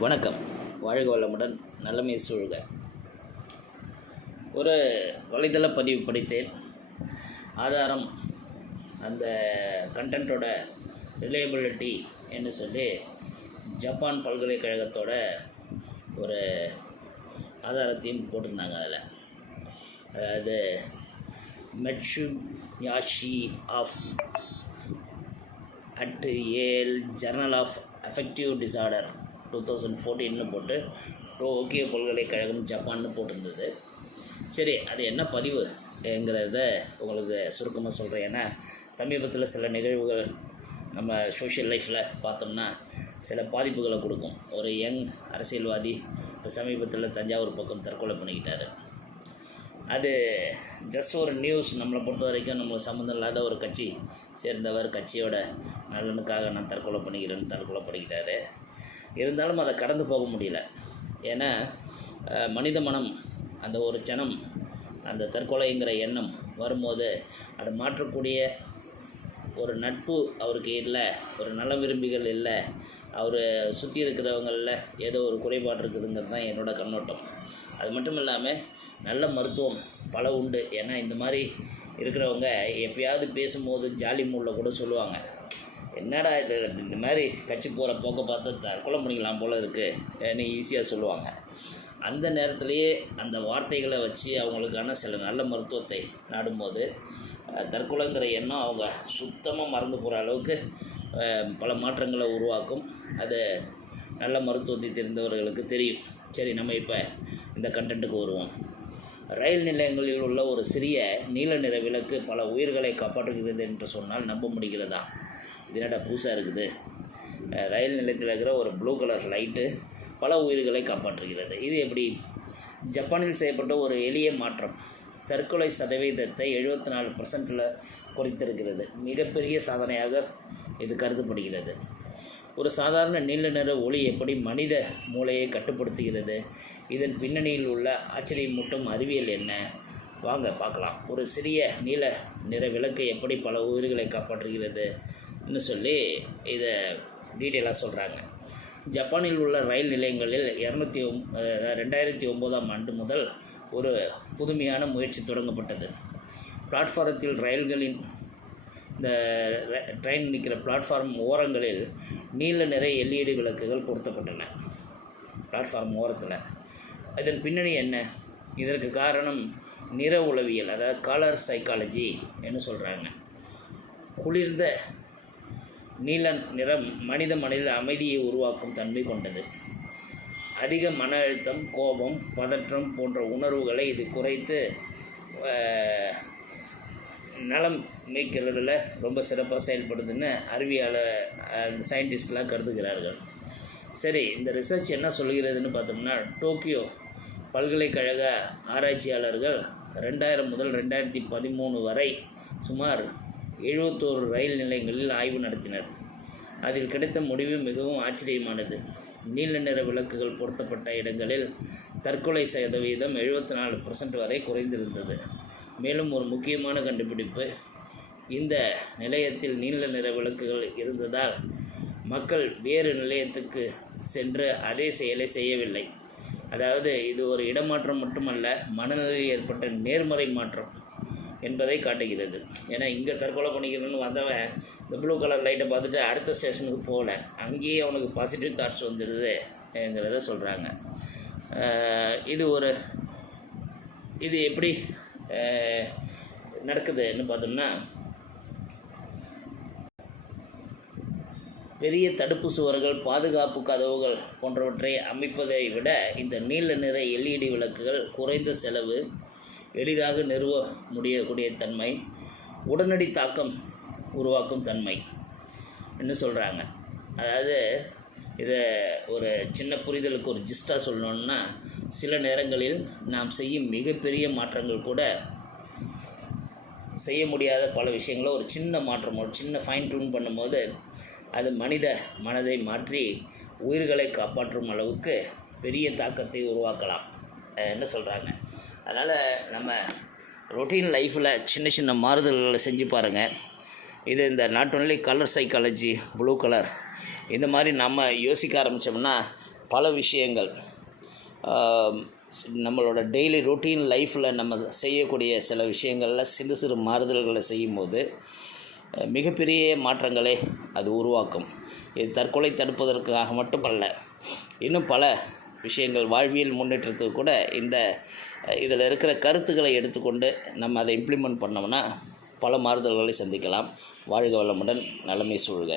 வணக்கம். வாழ்க வளமுடன், நலமே சூழ்க. ஒரு வலைதள பதிவு படித்தேன். ஆதாரம் அந்த கண்டென்ட்டோட ரிலையபிலிட்டி என்று சொல்லி ஜப்பான் பல்கலைக்கழகத்தோட ஒரு ஆதாரத்தையும் போட்டிருந்தாங்க. அதில் அதாவது மெட்சுயாஷி ஆஃப் அட் ஏல் ஜர்னல் ஆஃப் அஃபெக்டிவ் டிஸார்டர் 2014 போட்டு டோக்கியோ பல்கலைக்கழகம் ஜப்பான்னு போட்டிருந்தது. சரி, அது என்ன பதிவுங்கிறத உங்களுக்கு சுருக்கமாக சொல்கிறேன். ஏன்னா சமீபத்தில் சில நிகழ்வுகள் நம்ம சோஷியல் லைஃப்பில் பார்த்தோம்னா சில பாதிப்புகளை கொடுக்கும். ஒரு யங் அரசியல்வாதி இப்போ சமீபத்தில் தஞ்சாவூர் பக்கம் தற்கொலை பண்ணிக்கிட்டார். அது ஜஸ்ட் ஒரு நியூஸ். நம்மளை பொறுத்த வரைக்கும் நம்மளுக்கு சம்மந்தம் இல்லாத ஒரு கட்சி சேர்ந்தவர் கட்சியோட நலனுக்காக நான் தற்கொலை பண்ணிக்கிறேன்னு தற்கொலை பண்ணிக்கிட்டாரு. இருந்தாலும் அதை கடந்து போக முடியல. ஏன்னா மனித மனம், அந்த ஒரு ஜனம், அந்த தற்கொலைங்கிற எண்ணம் வரும்போது அதை மாற்றக்கூடிய ஒரு நட்பு அவருக்கு இல்லை, ஒரு நல விரும்பிகள் இல்லை, அவர் சுற்றி இருக்கிறவங்களில் ஏதோ ஒரு குறைபாடு இருக்குதுங்கிறது தான் என்னோடய கண்ணோட்டம். அது மட்டும் இல்லாமல் நல்ல மருத்துவம் பல உண்டு. ஏன்னா இந்த மாதிரி இருக்கிறவங்க எப்பயாவது பேசும்போது ஜாலி மூடில் கூட சொல்லுவாங்க, என்னடா இது, இந்த மாதிரி கட்சி போகிற போக்க பார்த்து தற்கொலை பண்ணிக்கலாம் போல் இருக்குன்னு ஈஸியாக சொல்லுவாங்க. அந்த நேரத்துலையே அந்த வார்த்தைகளை வச்சு அவங்களுக்கான சில நல்ல மருத்துவத்தை நாடும்போது தற்கொலைங்கிற எண்ணம் அவங்க சுத்தமாக மறந்து போகிற அளவுக்கு பல மாற்றங்களை உருவாக்கும். அது நல்ல மருத்துவத்தை தெரிந்தவர்களுக்கு தெரியும். சரி, நம்ம இப்போ இந்த கண்டென்ட்டுக்கு வருவோம். ரயில் நிலையங்களில் உள்ள ஒரு சிறிய நீல நிற விளக்கு பல உயிர்களை காப்பாற்றுகிறது என்று சொன்னால் நம்ப முடிகிறதா? இது என்னடா புதுசாக இருக்குது? ரயில் நிலையத்தில் இருக்கிற ஒரு ப்ளூ கலர் லைட்டு பல உயிர்களை காப்பாற்றுகிறது. இது எப்படி? ஜப்பானில் செய்யப்பட்ட ஒரு எளிய மாற்றம் தற்கொலை சதவீதத்தை 74% குறைத்திருக்கிறது. மிகப்பெரிய சாதனையாக இது கருதப்படுகிறது. ஒரு சாதாரண நீல நிற ஒளி எப்படி மனித மூளையை கட்டுப்படுத்துகிறது? இதன் பின்னணியில் உள்ள ஆச்சரியமூட்டும் அறிவியல் என்ன? வாங்க பார்க்கலாம். ஒரு சிறிய நீல நிற விளக்கு எப்படி பல உயிர்களை காப்பாற்றுகிறதுன்னு சொல்லி இதை டீட்டெயிலாக சொல்கிறாங்க. ஜப்பானில் உள்ள ரயில் நிலையங்களில் 2009ஆம் ஆண்டு முதல் ஒரு புதுமையான முயற்சி தொடங்கப்பட்டது. பிளாட்ஃபாரத்தில் ரயில்களின் இந்த ட்ரெயின் நிற்கிற பிளாட்ஃபார்ம் ஓரங்களில் நீல நிற LED விளக்குகள் பொருத்தப்பட்டன. பிளாட்ஃபார்ம் ஓரத்தில். இதன் பின்னணி என்ன? இதற்கு காரணம் நிற உளவியல், அதாவது கலர் சைக்காலஜி என்று சொல்கிறாங்க. குளிர்ந்த நீல நிறம் மனித மனதில் அமைதியை உருவாக்கும் தன்மை கொண்டது. அதிக மன அழுத்தம், கோபம், பதற்றம் போன்ற உணர்வுகளை இது குறைத்து நலம் மீட்கிறதுல ரொம்ப சிறப்பாக செயல்படுதுன்னு அறிவியலாளர் சயின்டிஸ்ட்லாம் கருதுகிறார்கள். சரி, இந்த ரிசர்ச் என்ன சொல்கிறதுன்னு பார்த்தோம்னா, டோக்கியோ பல்கலைக்கழக ஆராய்ச்சியாளர்கள் 2000 முதல் 2013 வரை சுமார் 71 ரயில் நிலையங்களில் ஆய்வு நடத்தினர். அதில் கிடைத்த முடிவு மிகவும் ஆச்சரியமானது. நீல நிற விளக்குகள் பொருத்தப்பட்ட இடங்களில் தற்கொலை சதவீதம் 74% வரை குறைந்திருந்தது. மேலும் ஒரு முக்கியமான கண்டுபிடிப்பு, இந்த நிலையத்தில் நீல நிற விளக்குகள் இருந்ததால் மக்கள் வேறு நிலையத்துக்கு சென்று அதே செயலை செய்யவில்லை. அதாவது இது ஒரு இடமாற்றம் மட்டுமல்ல, மனநிலையில் ஏற்பட்ட நேர்மறை மாற்றம் என்பதை காட்டுகிறது. ஏன்னா இங்கே தற்கொலை பண்ணிக்கிறேன்னு வந்தவன் இந்த ப்ளூ கலர் லைட்டை பார்த்துட்டு அடுத்த ஸ்டேஷனுக்கு போகல, அங்கேயே அவனுக்கு பாசிட்டிவ் தாட்ஸ் வந்துடுதுங்கிறத சொல்கிறாங்க. இது எப்படி நடக்குதுன்னு பார்த்தோம்னா, பெரிய தடுப்பு சுவர்கள், பாதுகாப்பு கதவுகள் போன்றவற்றை அமைப்பதை விட இந்த நீல நிற LED விளக்குகள் குறைந்த செலவு, எளிதாக நிறுவ முடியக்கூடிய தன்மை, உடனடி தாக்கம் உருவாக்கும் தன்மை என்று சொல்கிறாங்க. அதாவது இதை ஒரு சின்ன புரிதலுக்கு ஒரு ஜிஸ்டாக சொல்லணுன்னா, சில நேரங்களில் நாம் செய்யும் மிகப்பெரிய மாற்றங்கள் கூட செய்ய முடியாத பல விஷயங்கள ஒரு சின்ன மாற்றம், ஒரு சின்ன ஃபைன் டியூன் பண்ணும்போது அது மனித மனதை மாற்றி உயிர்களை காப்பாற்றும் அளவுக்கு பெரிய தாக்கத்தை உருவாக்கலாம் என்ன சொல்கிறாங்க. அதனால் நம்ம ரொட்டீன் லைஃப்பில் சின்ன சின்ன மாறுதல்களை செஞ்சு பாருங்கள். இது இந்த not only colour psychology, blue colour, இந்த மாதிரி நம்ம யோசிக்க ஆரம்பித்தோம்னா பல விஷயங்கள் நம்மளோட டெய்லி ரொட்டீன் லைஃப்பில் நம்ம செய்யக்கூடிய சில விஷயங்களில் சிறு சிறு மாறுதல்களை செய்யும்போது மிகப்பெரிய மாற்றங்களை அது உருவாக்கும். இது தற்கொலை தடுப்பதற்காக மட்டுமல்ல, இன்னும் பல விஷயங்கள் வாழ்வியல் முன்னேற்றத்துக்கு கூட இதில் இருக்கிற கருத்துக்களை எடுத்துக்கொண்டு நம்ம அதை இம்ப்ளிமெண்ட் பண்ணோம்னா பல மாறுதல்களை சந்திக்கலாம். வாழ்க வளமுடன், நலமே சூழ்க.